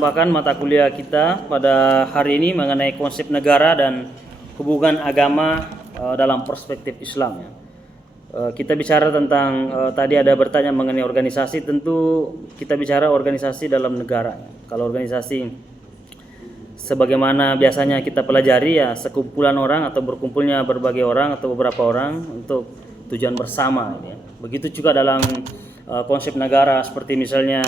tambahkan mata kuliah kita pada hari ini mengenai konsep negara dan hubungan agama dalam perspektif Islam. Kita bicara tentang tadi ada bertanya mengenai organisasi, tentu kita bicara organisasi dalam negara. Kalau organisasi sebagaimana biasanya kita pelajari ya sekumpulan orang atau berkumpulnya berbagai orang atau beberapa orang untuk tujuan bersama. Begitu juga dalam konsep negara, seperti misalnya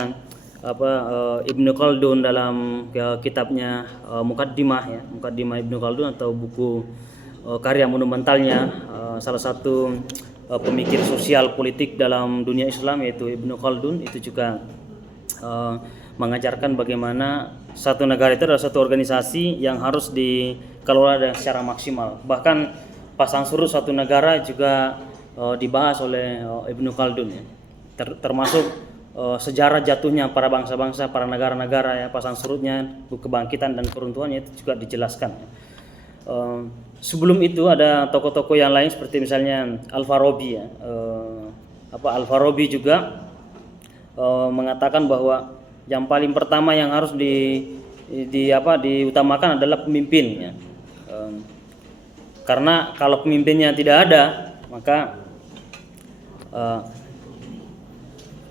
Ibnu Khaldun dalam kitabnya Muqaddimah Ibnu Khaldun atau buku karya monumentalnya, salah satu pemikir sosial politik dalam dunia Islam yaitu Ibnu Khaldun, itu juga mengajarkan bagaimana satu negara itu adalah satu organisasi yang harus dikelola dengan secara maksimal. Bahkan pasang surut satu negara juga dibahas oleh Ibnu Khaldun, termasuk sejarah jatuhnya para bangsa-bangsa, para negara-negara, ya, pasang surutnya, kebangkitan dan keruntuhannya itu juga dijelaskan. Sebelum itu ada tokoh-tokoh yang lain seperti misalnya Al-Farabi, ya. Al-Farabi juga mengatakan bahwa yang paling pertama yang harus diutamakan adalah pemimpin, ya. Karena kalau pemimpinnya tidak ada, maka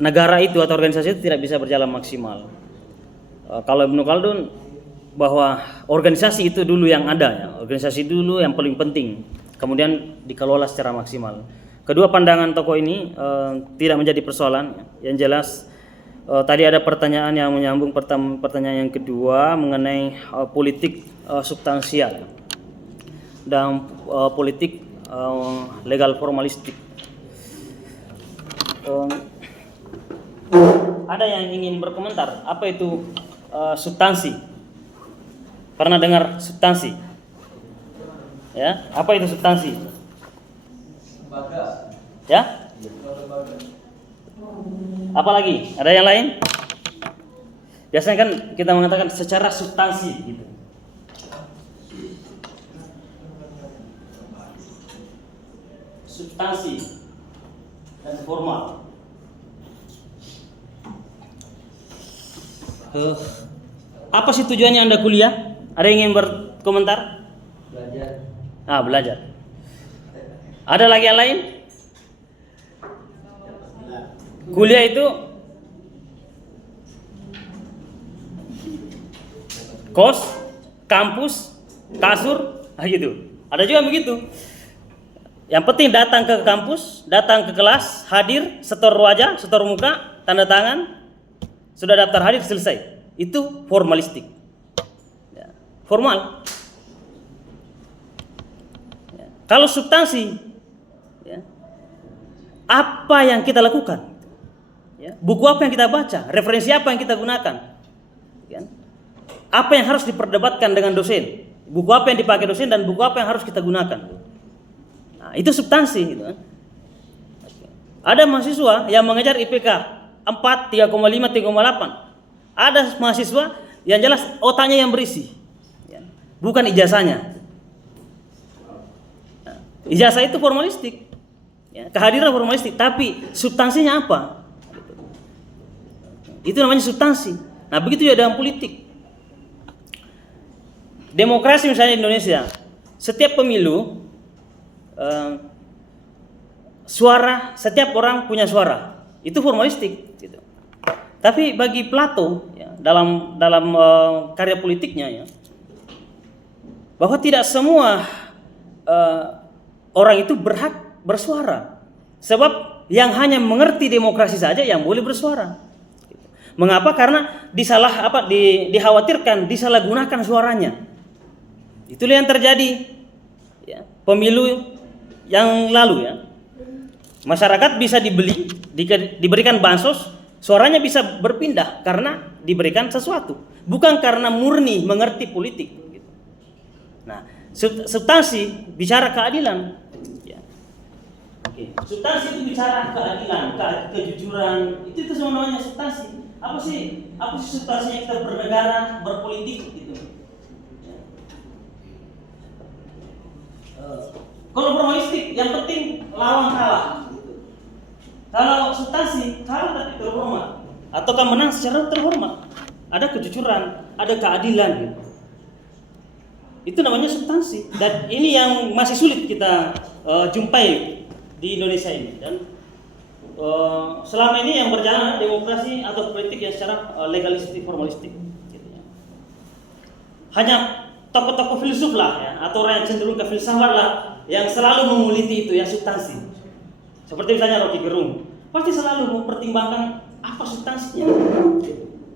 negara itu atau organisasi itu tidak bisa berjalan maksimal. Kalau Ibnu Khaldun bahwa organisasi itu dulu yang ada, ya, organisasi dulu yang paling penting, kemudian dikelola secara maksimal. Kedua pandangan tokoh ini tidak menjadi persoalan. Yang jelas tadi ada pertanyaan yang menyambung pertanyaan yang kedua mengenai politik substansial dan politik legal formalistik. Ada yang ingin berkomentar apa itu substansi? Pernah dengar substansi? Ya, apa itu substansi? Ya? Apa lagi? Ada yang lain? Biasanya kan kita mengatakan secara substansi gitu. Substansi dan formal. Apa sih tujuannya Anda kuliah? Ada yang ingin berkomentar? Belajar. Belajar. Ada lagi yang lain? Kuliah itu kos, kampus, kasur, gitu. Ada juga begitu. Yang penting datang ke kampus, datang ke kelas, hadir, setor wajah, setor muka, tanda tangan, sudah daftar hadir, selesai. Itu formalistik, ya, formal. Ya. Kalau substansi, ya, apa yang kita lakukan, ya, buku apa yang kita baca, referensi apa yang kita gunakan, ya, apa yang harus diperdebatkan dengan dosen, buku apa yang dipakai dosen dan buku apa yang harus kita gunakan. Nah, itu substansi, gitu kan. Ada mahasiswa yang mengejar IPK 4, 3,5, 3,8. Ada mahasiswa yang jelas otaknya yang berisi, ya, bukan ijazahnya. Nah, ijazah itu formalistik, ya, kehadiran formalistik, tapi substansinya apa? Itu namanya substansi. Nah, begitu ya dalam politik. Demokrasi misalnya di Indonesia, setiap pemilu setiap orang punya suara, itu formalistik, gitu. Tapi bagi Plato, ya, dalam karya politiknya, ya, bahwa tidak semua orang itu berhak bersuara, sebab yang hanya mengerti demokrasi saja yang boleh bersuara. Mengapa? Karena dikhawatirkan disalahgunakan suaranya. Itulah yang terjadi, ya, pemilu yang lalu, ya. Masyarakat bisa diberikan bansos. Suaranya bisa berpindah karena diberikan sesuatu, bukan karena murni mengerti politik. Nah, substansi bicara keadilan. Ya. Oke. Substansi itu bicara keadilan, kejujuran. Itu semua namanya substansi. Apa sih substansinya kita bernegara, berpolitik, gitu. Ya. Kalau formalistik, yang penting lawan kalah. Kalau substansi, kalah tapi terhormat, ataukah menang secara terhormat. ada kejujuran, ada keadilan gitu. Itu namanya substansi, dan ini yang masih sulit kita jumpai di Indonesia ini. Dan selama ini yang berjalan demokrasi atau politik yang secara legalistik, formalistik gitu ya. Hanya tokoh-tokoh filsuf lah ya, atau orang yang cenderung ke filsafat lah yang selalu menguliti itu yang substansi. Seperti misalnya Rocky Gerung, pasti selalu mempertimbangkan apa substansinya.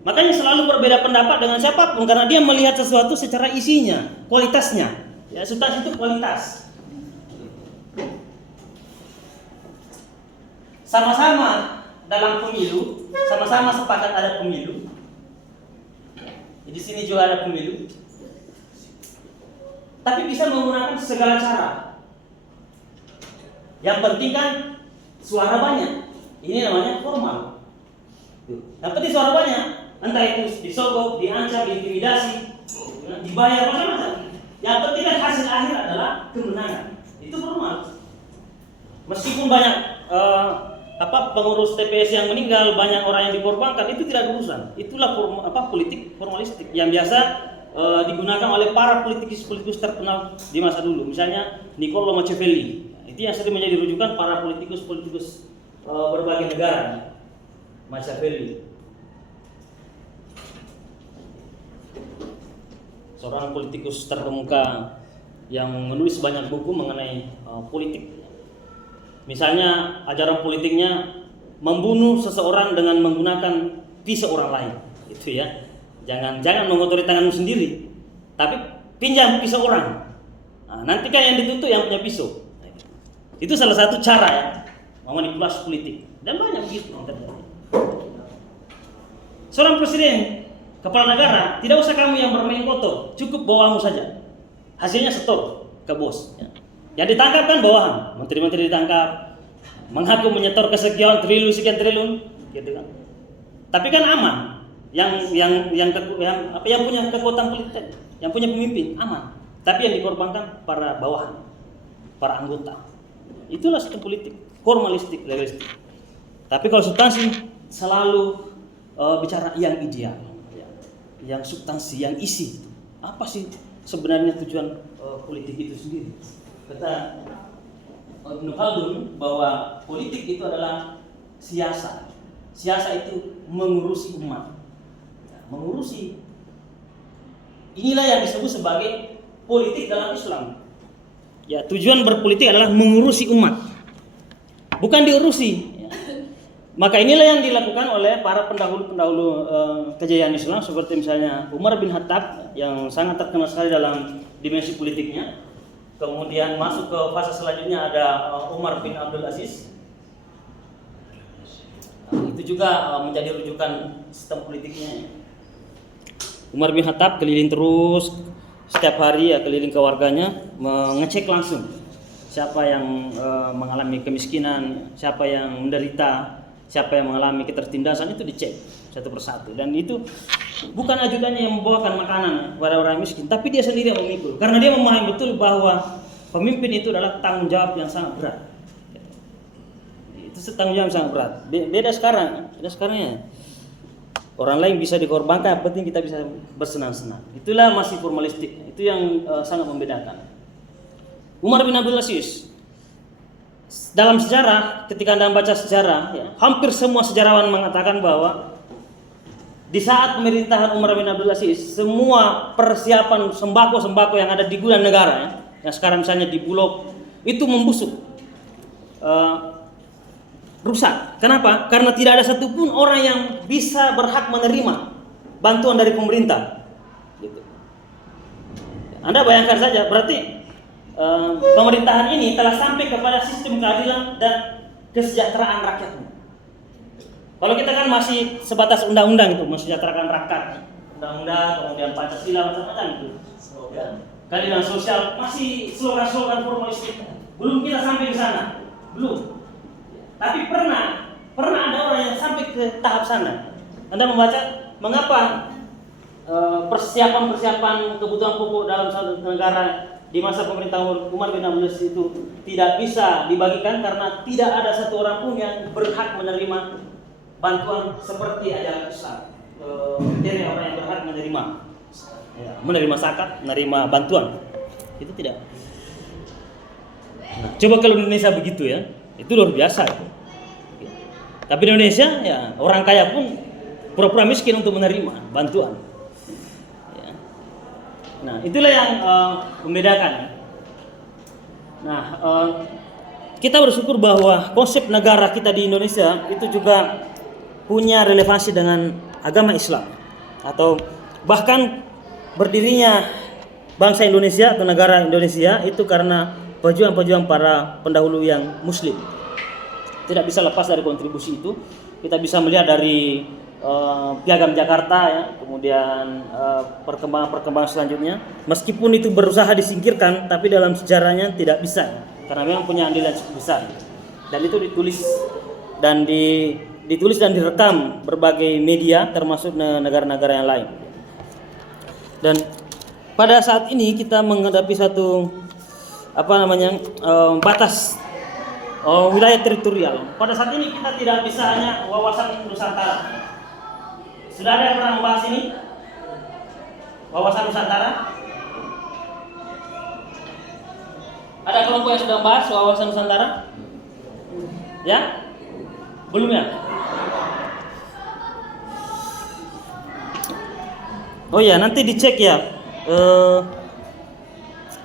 Makanya selalu berbeda pendapat dengan siapapun karena dia melihat sesuatu secara isinya, kualitasnya. Ya, substansi itu kualitas. Sama-sama dalam pemilu, sama-sama sepakat ada pemilu. Di sini juga ada pemilu. Tapi bisa menggunakan segala cara. Yang penting kan suara banyak. Ini namanya formal. Yang penting suara banyak. Entah itu disogok, diancam, diintimidasi, dibayar macam-macam. Yang penting kan hasil akhir adalah kemenangan. Itu formal. Meskipun banyak pengurus TPS yang meninggal, banyak orang yang dikorbankan, itu tidak urusan. Itulah politik formalistik yang biasa digunakan oleh para politikus terkenal di masa dulu. Misalnya Niccolo Machiavelli. Itu yang sering menjadi rujukan para politikus berbagai negara. Machiavelli. Seorang politikus terkemuka yang menulis banyak buku mengenai politik. Misalnya ajaran politiknya membunuh seseorang dengan menggunakan pisau orang lain, gitu ya. Jangan mengotori tanganmu sendiri, tapi pinjam pisau orang. Nah, nanti kan yang dituntut yang punya pisau. Itu salah satu cara ya memanipulasi politik, dan banyak begitu yang terjadi. Seorang presiden, kepala negara, tidak usah kamu yang bermain kotor, cukup bawahanmu saja. Hasilnya setor ke bos. Ya. Yang ditangkap kan bawahan, menteri-menteri ditangkap, mengaku menyetor ke sekian triliun, gitu kan. Tapi kan aman. Yang punya kekuatan politik, yang punya pemimpin aman. Tapi yang dikorbankan para bawahan, para anggota. Itulah sistem politik, formalistik, legalistik. Tapi kalau substansi selalu bicara yang ideal, yang substansi, yang isi. Apa sih sebenarnya tujuan politik itu sendiri? Kata Ibnu Khaldun bahwa politik itu adalah siasa. Siasa itu mengurusi umat. Mengurusi. Inilah yang disebut sebagai politik dalam Islam. Ya, tujuan berpolitik adalah mengurusi umat. Bukan diurusi. Maka inilah yang dilakukan oleh para pendahulu-pendahulu kejayaan Islam, seperti misalnya Umar bin Khattab yang sangat terkenal sekali dalam dimensi politiknya. Kemudian masuk ke fase selanjutnya ada Umar bin Abdul Aziz. Itu juga menjadi rujukan sistem politiknya. Umar bin Khattab keliling terus setiap hari, ya, keliling ke warganya, mengecek langsung siapa yang mengalami kemiskinan, siapa yang menderita, siapa yang mengalami ketertindasan, itu dicek satu persatu. Dan itu bukan ajudannya yang membawakan makanan kepada orang miskin, tapi dia sendiri yang memikul. Karena dia memahami betul bahwa pemimpin itu adalah tanggung jawab yang sangat berat. Itu tanggung jawab yang sangat berat. Beda sekarang ya. Orang lain bisa dikorbankan, yang penting kita bisa bersenang-senang. Itulah masih formalistik. Itu yang sangat membedakan. Umar bin Abdul Aziz, dalam sejarah, ketika Anda membaca sejarah, ya, hampir semua sejarawan mengatakan bahwa di saat pemerintahan Umar bin Abdul Aziz, semua persiapan sembako yang ada di gudang negara, ya, yang sekarang misalnya di Bulog, itu membusuk, rusak. Kenapa? Karena tidak ada satupun orang yang bisa berhak menerima bantuan dari pemerintah. Gitu. Anda bayangkan saja, berarti pemerintahan ini telah sampai kepada sistem keadilan dan kesejahteraan rakyatnya. Kalau kita kan masih sebatas undang-undang itu, mensejahterakan rakyat, undang-undang, kemudian Pancasila macam-macam itu. Ya. Keadilan sosial masih slogan-slogan formalistik. Belum kita sampai ke sana, belum. Tapi pernah ada orang yang sampai ke tahap sana. Anda membaca mengapa persiapan kebutuhan pokok dalam satu negara di masa pemerintahan Umar bin Abdul Aziz itu tidak bisa dibagikan karena tidak ada satu orang pun yang berhak menerima bantuan seperti ajaran Islam. kriteria orang yang berhak menerima, ya, menerima zakat, menerima bantuan. Itu tidak. Nah, coba kalau Indonesia begitu ya, itu luar biasa itu. Tapi di Indonesia ya orang kaya pun pura-pura miskin untuk menerima bantuan. Ya. Nah itulah yang membedakan. Nah kita bersyukur bahwa konsep negara kita di Indonesia itu juga punya relevansi dengan agama Islam, atau bahkan berdirinya bangsa Indonesia atau negara Indonesia itu karena perjuangan para pendahulu yang Muslim. Tidak bisa lepas dari kontribusi itu. Kita bisa melihat dari Piagam Jakarta ya, kemudian perkembangan selanjutnya. Meskipun itu berusaha disingkirkan, tapi dalam sejarahnya tidak bisa, karena memang punya andil yang cukup besar. Dan itu ditulis dan direkam berbagai media, termasuk negara-negara yang lain. Dan pada saat ini kita menghadapi satu batas wilayah teritorial. Pada saat ini kita tidak bisa hanya wawasan Nusantara. Sudah ada yang pernah membahas ini? Wawasan Nusantara? Ada kelompok yang sudah membahas wawasan Nusantara? Ya? Belum ya? Oh ya, nanti dicek ya.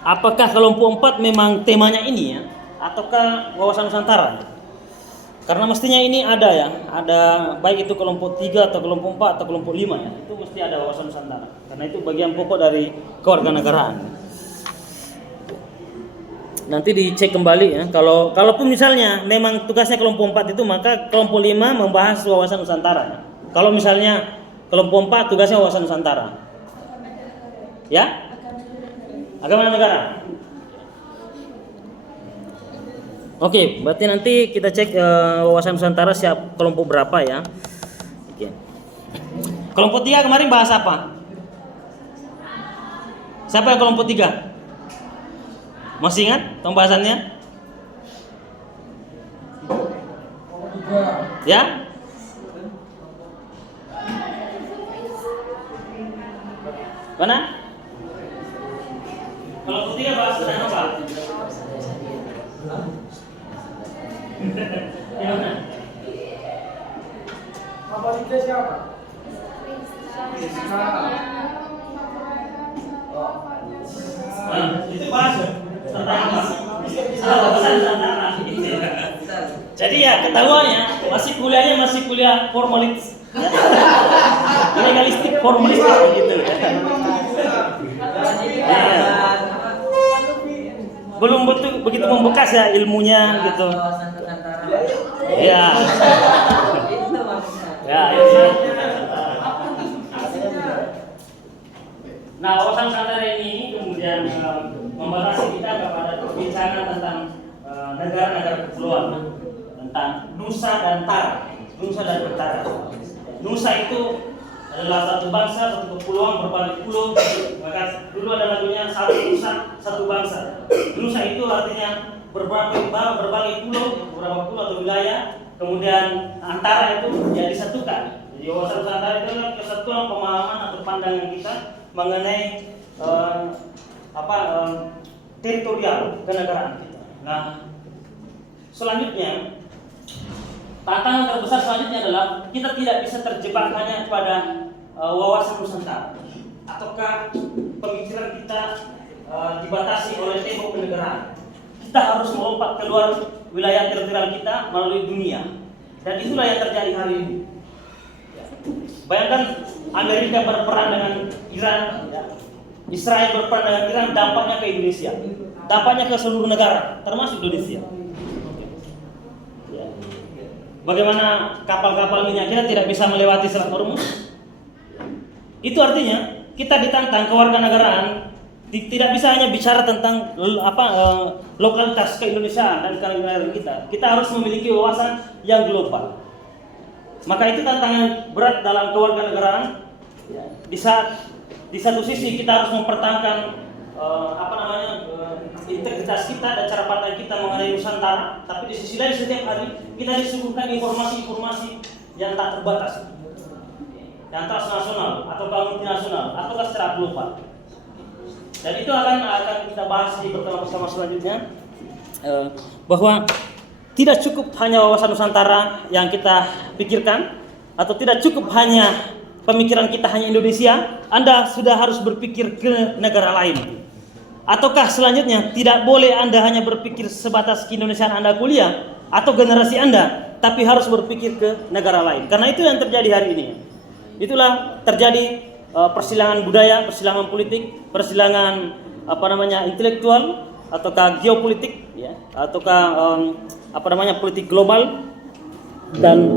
Apakah kelompok 4 memang temanya ini ya, ataukah wawasan Nusantara? Karena mestinya ini ada ya, ada baik itu kelompok 3 atau kelompok 4 atau kelompok 5 ya, itu mesti ada wawasan Nusantara. Karena itu bagian pokok dari kewarganegaraan. Nanti dicek kembali ya. Kalaupun misalnya memang tugasnya kelompok 4 itu, maka kelompok 5 membahas wawasan Nusantara. Kalau misalnya kelompok 4 tugasnya wawasan Nusantara. Ya? Agama negara. Oke, berarti nanti kita cek wawasan Nusantara siap kelompok berapa ya. Oke. Kelompok 3 kemarin bahas apa? Siapa yang kelompok 3? Masih ingat pembahasannya? Ya? Mana? Kelompok 3 bahas tentang apa? Gimana? Apa siapa? Itu bahas tentang apa? Nusantara. Jadi ya ketahuannya masih kuliah formalis, legalistik formalistik begitu. Belum begitu membekas ya ilmunya gitu. Ya. Ya, itu. Nah, wawasan Nusantara ini kemudian membatasi kita kepada perbincangan tentang negara-negara kepulauan, tentang Nusa dan Tara. Nusa dan Tara. Nusa itu adalah satu bangsa, satu kepulauan berbagai pulau. Maka dulu ada lagunya satu nusa, satu bangsa. Nusa itu artinya berbagai pulau, beberapa pulau atau wilayah. Kemudian antara itu ya disatukan. Jadi wawasan Nusantara itu adalah kesatuan pemahaman atau pandangan kita mengenai teritorial kenegaraan kita. Nah, selanjutnya tantangan terbesar selanjutnya adalah kita tidak bisa terjebak hanya pada wawasan Nusantara, ataukah pemikiran kita dibatasi oleh tembok kenegaraan. Kita harus melompat keluar wilayah teritorial kita melalui dunia, dan itulah yang terjadi hari ini. Bayangkan Amerika berperang dengan Iran, Israel berperang dengan Iran, dampaknya ke Indonesia, dampaknya ke seluruh negara, termasuk Indonesia. Bagaimana kapal-kapal minyak kita tidak bisa melewati Selat Hormuz? Itu artinya kita ditantang kewarganegaraan, tidak bisa hanya bicara tentang lokalitas keindonesiaan dan kewarganegaraan kita. Kita harus memiliki wawasan yang global. Maka itu tantangan berat dalam kewarganegaraan. Di satu sisi kita harus mempertahankan integritas kita dan cara pandang kita mengenai Nusantara, tapi di sisi lain setiap hari kita disuguhkan informasi-informasi yang tak terbatas. yang transnasional atau multinasional atau secara global. Dan itu akan kita bahas di pertemuan bersama selanjutnya, bahwa tidak cukup hanya wawasan Nusantara yang kita pikirkan, atau tidak cukup hanya pemikiran kita hanya Indonesia. Anda sudah harus berpikir ke negara lain. Ataukah selanjutnya tidak boleh Anda hanya berpikir sebatas keindonesiaan Anda kuliah atau generasi Anda, tapi harus berpikir ke negara lain. Karena itu yang terjadi hari ini. Itulah terjadi persilangan budaya, persilangan politik, persilangan intelektual, ataukah geopolitik, ya, ataukah politik global. Dan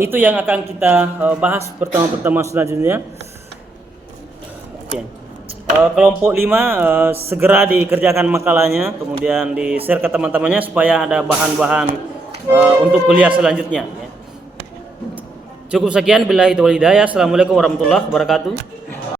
itu yang akan kita bahas pertemuan selanjutnya. Oke. Kelompok 5 segera dikerjakan makalahnya, kemudian di-share ke teman-temannya supaya ada bahan-bahan untuk kuliah selanjutnya, ya. Cukup sekian, billahi taufiq wal hidayah. Assalamualaikum warahmatullahi wabarakatuh.